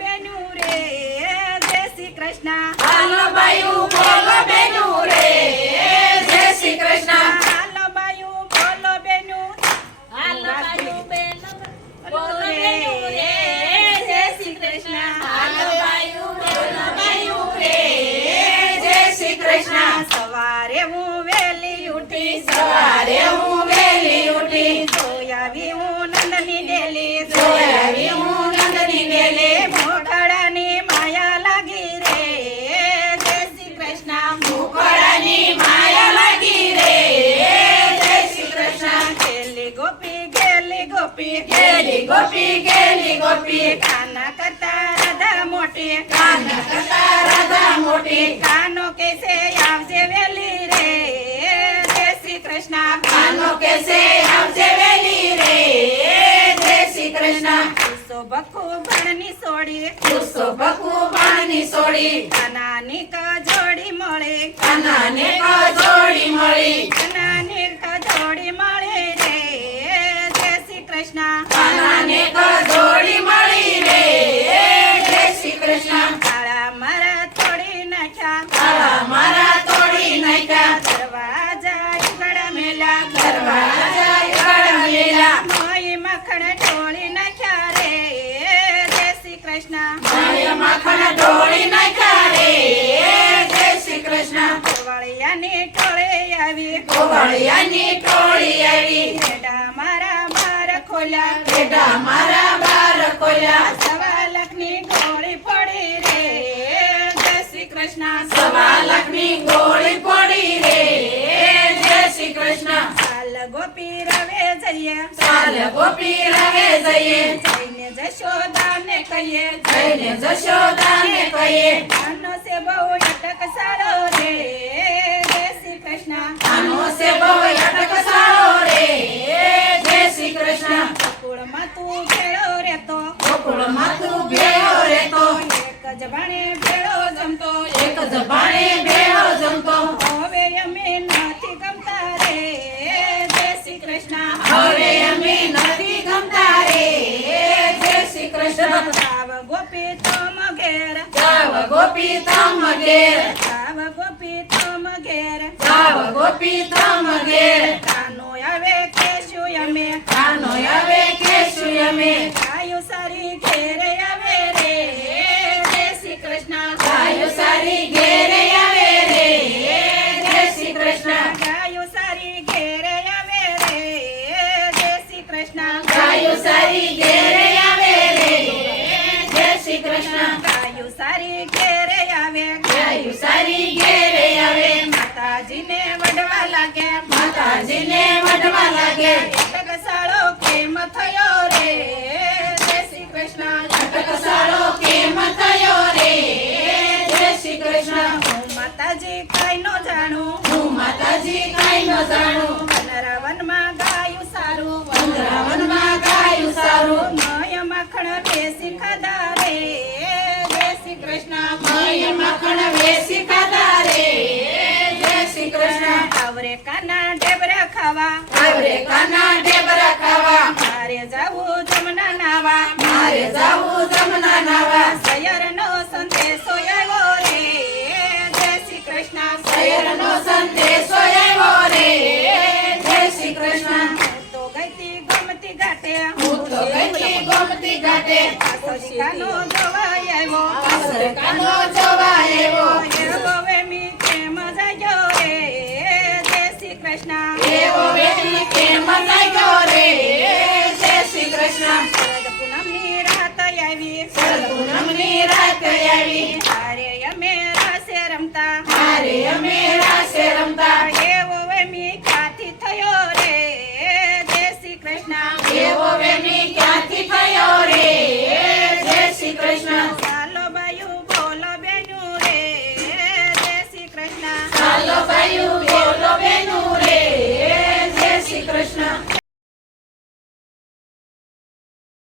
બેનું રે જય શ્રી કૃષ્ણ હાલો બાયું બોલો બેનું રે જય શ્રી કૃષ્ણ. હાલો બાયું બોલો બેનું હાલો બાયું બેનો બોલો રે બેનું રે જય શ્રી કૃષ્ણ હાલો બાયું બોલો બાયું રે જય શ્રી કૃષ્ણ. સવારે હું વહેલી ઉઠી સવારે હું વહેલી ઉઠી જોયાવી હું નંદની ડેલી જોયાવી હું નંદની ડેલી મોઢાડાની માયા લાગી રે જય શ્રી કૃષ્ણ મુખડાની માયા લાગી રે જય શ્રી કૃષ્ણ. ગેલી ગોપી ગેલી ગોપી ગેલી ગોપી કાના કરતા રાધા મોટી કાના કરતા રાધા મોટી કાનો કેસે આવજે વેલી રે જય શ્રી કૃષ્ણ કાનો કેસે આવજે વેલી રે જય શ્રી કૃષ્ણ. સો બખુ ભણની સોડી ગુસ્સો બકુ બાણની સોડી કાનાની કજોડી મળે કાનાને કજોડી મળી કાનાની કજોડી મળે રે જય શ્રી કૃષ્ણ કાનાને કજોડી મળી રે જય શ્રી કૃષ્ણ. કાળા મારા તોડી નાખ્યા તારા મારા તોડી નાખ્યા દરવાજા ઉઘાડા મેલા દરવાજા ઉઘાડા મેલ્યા મોઈ મખણ ઢોળી નાખ્યા રે જય શ્રી કૃષ્ણ માયા માખણ ઢોળી નાખ્યા રે જય શ્રી કૃષ્ણ. વળિયાની ટોળે આવી ગોવાળિયાની ટોળી આવી ભેડા મારા બાર ખોલ્યા બેટા મારા બાર ખોલ્યા સવા લાખની ગોળી પડી રે જય શ્રી કૃષ્ણ સવા લાખની ગોળી પડી રે જય શ્રી કૃષ્ણ. હાલ ગોપી રવે જઈએ ચાલ ગોપી રહે જઈએ જઈને જશોદાને કહીએ જઈને જશોદાને કહીએ આનો છે બહુ અટક સારો રે જય શ્રી કૃષ્ણ આનો છે બહુ અટક સારો રે જય શ્રી કૃષ્ણ. ગોકુળમાં તું ભેળો રહેતો ગોકુળ માથું ભેળો રહેતો એક જ ભાણે ભેળો જમતો એક જ ભાણે ભેળો જમતો હવે અમે નથી ગમતા રે જય શ્રી કૃષ્ણ હવે અમે નથી ગમતા રે જય શ્રી કૃષ્ણ. સાવ ગોપી તમ ઘેર જાવ ગોપી તમ ઘેર સાવ ગોપી તમ ઘેર જાવ ગોપી તમ ઘેર કાનો આવે કેશું અમે કાનો આવે કેશું અમે ગાયો સારી ઘેરે આવે રે જય શ્રી કૃષ્ણ ગાયો સારી ઘેરે આવે રે જય શ્રી કૃષ્ણ. ગાયો સારી ઘેરે આવે રે જય શ્રી કૃષ્ણ ગાયો સારી ઘેરે આવે રે જય શ્રી કૃષ્ણ. ગાયો સારી ઘેરે આવે ગાયો સારી ઘેરે આવે માતાજીને વડવા લાગે માતાજીને વઢવા લાગે ટકસાળો કેમ થયો રે જય શ્રી કૃષ્ણ ટકસાળો કેમ થયો રે જય શ્રી કૃષ્ણ. હું માતાજી કઈ નો જાણું હું માતાજી કાંઈ ન જાણું વનરાવનમાં ગાયું સારું વનરાવનમાં ગાયું સારું મય માખણ બેસી ખાધા રે જય શ્રી કૃષ્ણ મય માખણ વેસી ખાધા રે જય શ્રી કૃષ્ણ. આવરે કાના ઢેબરા ખાવા આવરે કાના ઢેબરા ખાવા મારે જાવું જમના નાવા મારે જાવું જમના નાવા સયરનો સંદેશો આવ્યો રે જય શ્રી કૃષ્ણ શહેરનો સંદેશો આવ્યો રે જય શ્રી કૃષ્ણ. હું તો ગઈતી ગમતી ઘાટે હું તો ગઈતી ગોમતી ઘાટે કાનો જોવાઈ આવ્યો આસરે કાનો જોવા આવ્યો એવો વેમી કેમ જાગ્યો રે જય શ્રી કૃષ્ણ એવો વેલી કેમ લાગ્યો રે જય શ્રી કૃષ્ણ. શરદ પૂનમની રાત આવી શરદ પૂનમની રાત આવી